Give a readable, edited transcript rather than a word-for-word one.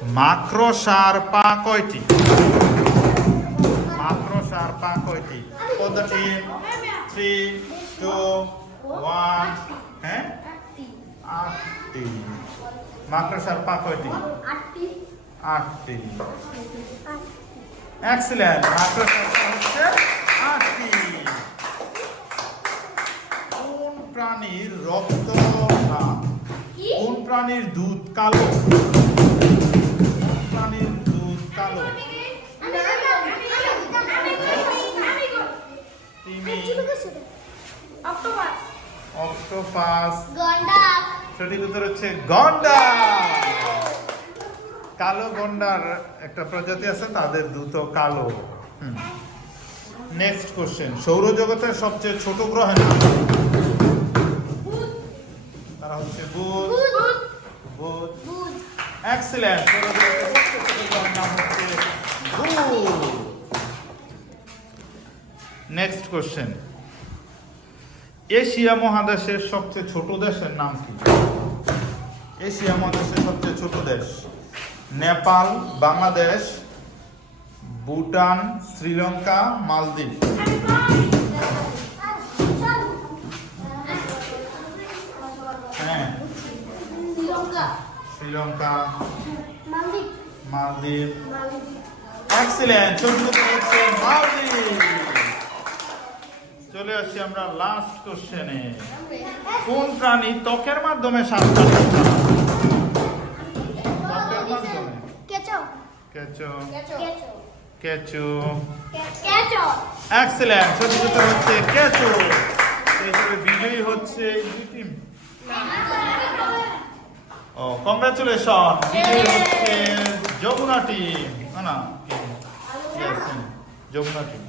মাকড়সার পা কয়টি? মাকড়সার পা কয়টি? পদ্ধতি 3, 2, 1। হ্যাঁ, 8টি। মাকড়সার পা কয়টি? 8টি। এক্সিলেন্ট। মাকড়সার পা হচ্ছে 8টি। কোন প্রাণীর রক্ত না, কোন প্রাণীর দুধ কালো? কোন প্রাণীর দুধ কালো? তিমি, অক্টোপাস। সঠিক উত্তর হচ্ছে গন্ডার। কালো গন্ডার একটা প্রজাতি আছে, তাদের দুধ কালো। নেক্সট কোশ্চেন, সৌরজগতের সবচেয়ে ছোট গ্রহের নাম? তারা হচ্ছে বুধ। বুধ। এক্সিলেন্ট। সৌরজগতের সবচেয়ে ছোট গ্রহের নাম হচ্ছে বুধ। নেক্সট কোশ্চেন, এশিয়া মহাদেশের সবচেয়ে ছোট দেশের নাম কি? এশিয়া মহাদেশের সবচেয়ে ছোট দেশ? নেপাল, বাংলাদেশ, ভুটান, শ্রীলঙ্কা, মালদ্বীপ। হ্যাঁ, শ্রীলঙ্কা, মালদ্বীপ। এক্সিলেন্ট। মালদ্বীপ। চলে আসছি আমরা লাস্ট কোশ্চেনে। কোন প্রাণী ত্বকের মাধ্যমে শ্বাস নেয়? ত্বকের মাধ্যমে? কেঁচো। এক্সিলেন্ট। সঠিক উত্তর হচ্ছে কেঁচো। এখানে বিজয়ী হচ্ছে এই টিম। ও, কংগ্রাচুলেশন। বিজয়ী হচ্ছে যমুনা টিম। না, যমুনা টিম।